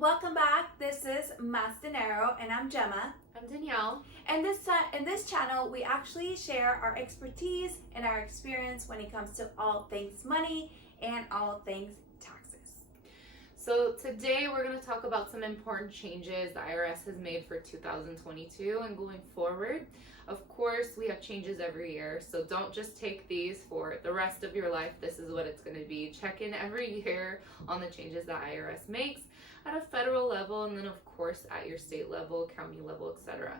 Welcome back. This is Mas Dinero, and I'm Gemma. I'm Danielle. And in this channel, we actually share our expertise and our experience when it comes to all things money and all things taxes. So today we're going to talk about some important changes the IRS has made for 2022 and going forward. Of course, we have changes every year, so don't just take these for the rest of your life. This is what it's going to be. Check in every year on the changes that IRS makes at a federal level, and then of course at your state level, county level, etc.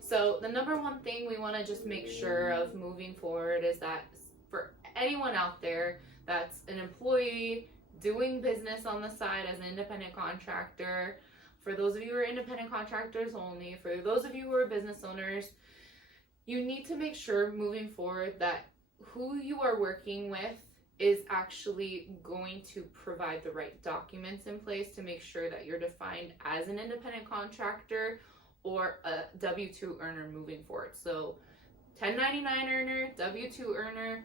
So the number one thing we want to just make sure of moving forward is that for anyone out there that's an employee doing business on the side as an independent contractor, for those of you who are independent contractors only, for those of you who are business owners, you need to make sure moving forward that who you are working with is actually going to provide the right documents in place to make sure that you're defined as an independent contractor or a W-2 earner moving forward. So 1099 earner, W-2 earner,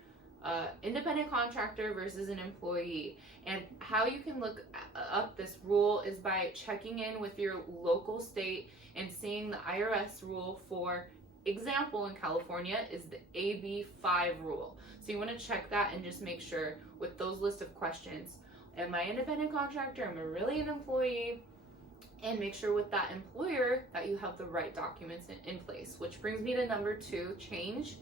independent contractor versus an employee. And how you can look up this rule is by checking in with your local state and seeing the IRS rule. For example, in California is the AB5 rule. So you want to check that and just make sure with those list of questions, am I an independent contractor? Am I really an employee? And make sure with that employer that you have the right documents in place, which brings me to number two change.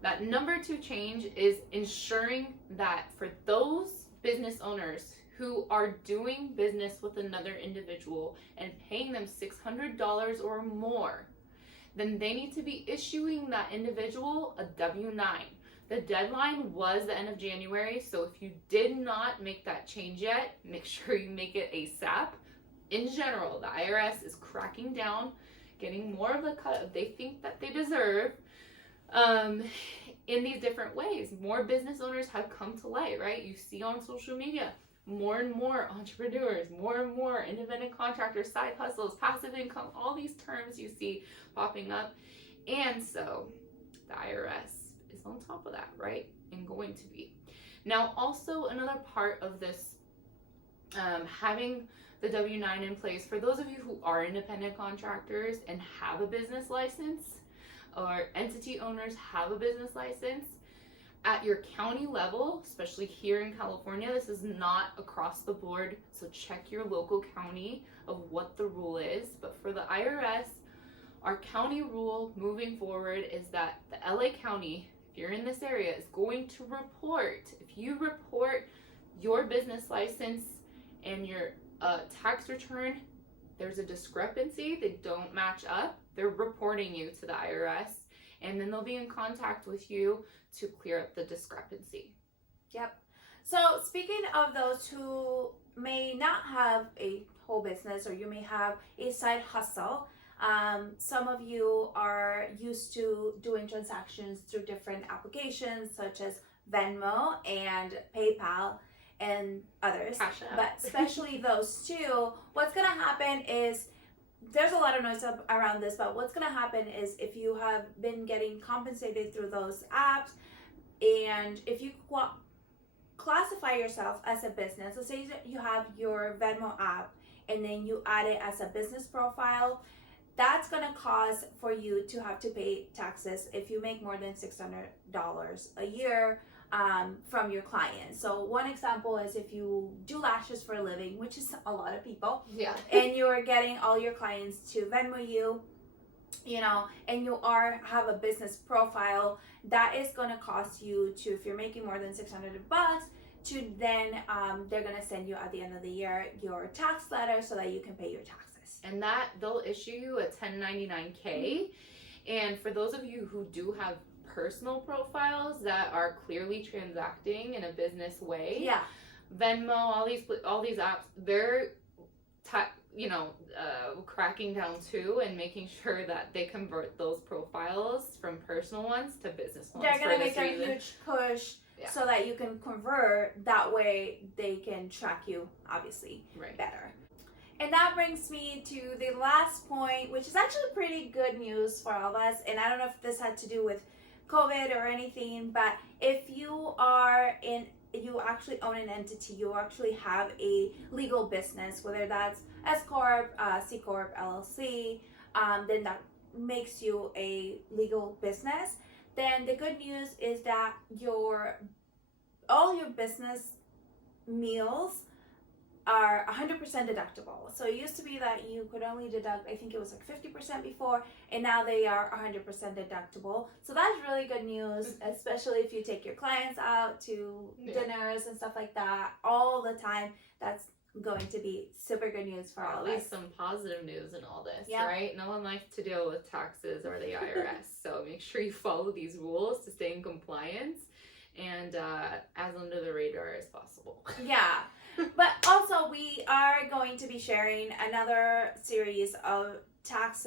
That number two change is ensuring that for those business owners who are doing business with another individual and paying them $600 or more, then they need to be issuing that individual a W-9. The deadline was the end of January, so if you did not make that change yet, make sure you make it ASAP. In general, the IRS is cracking down, getting more of the cut they think that they deserve in these different ways. More business owners have come to light, right? You see on social media, more and more entrepreneurs, more and more independent contractors, side hustles, passive income, all these terms you see popping up. And so the IRS is on top of that, right? And going to be. Now, also another part of this, having the W-9 in place, for those of you who are independent contractors and have a business license, or entity owners have a business license, at your county level, especially here in California, this is not across the board, so check your local county of what the rule is. But for the IRS, our county rule moving forward is that the LA County, if you're in this area, is going to report, if you report your business license and your tax return, there's a discrepancy, they don't match up, they're reporting you to the IRS, and then they'll be in contact with you to clear up the discrepancy. Yep. So speaking of those who may not have a whole business, or you may have a side hustle, some of you are used to doing transactions through different applications such as Venmo and PayPal and others, but especially those two. What's gonna happen is, there's a lot of noise around this, but what's gonna happen is if you have been getting compensated through those apps, and if you classify yourself as a business, let's say you have your Venmo app and then you add it as a business profile, that's gonna cause for you to have to pay taxes if you make more than $600 a year from your client. So one example is if you do lashes for a living, which is a lot of people, and you're getting all your clients to Venmo you, and you have a business profile, that is going to cost you to, if you're making more than $600, to then they're going to send you at the end of the year your tax letter so that you can pay your taxes. And that they'll issue you a 1099-K. And for those of you who do have personal profiles that are clearly transacting in a business way, Venmo, all these apps, they're cracking down too and making sure that they convert those profiles from personal ones to business ones. They're gonna make a huge push so that you can convert. That way they can track you obviously better. And that brings me to the last point, which is actually pretty good news for all of us. And I don't know if this had to do with COVID or anything, but if you are in you actually own an entity, you actually have a legal business, whether that's S corp, C corp, LLC, then that makes you a legal business. Then the good news is that all your business meals are 100% deductible. So it used to be that you could only deduct, I think it was like 50% before, and now they are 100% deductible. So that's really good news, especially if you take your clients out to dinners and stuff like that all the time. That's going to be super good news for all at of us. least some positive news in all this, Yeah. right? No one likes to deal with taxes or the IRS, so make sure you follow these rules to stay in compliance and as under the radar as possible. Yeah. But also, we are going to be sharing another series of tax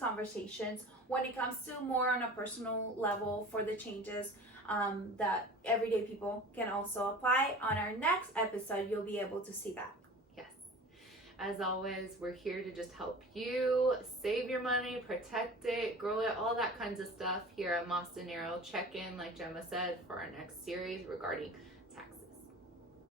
conversations when it comes to more on a personal level for the changes that everyday people can also apply. On our next episode, you'll be able to see that. Yes. As always, we're here to just help you save your money, protect it, grow it, all that kinds of stuff here at Mas Dinero. Check in, like Gemma said, for our next series regarding taxes.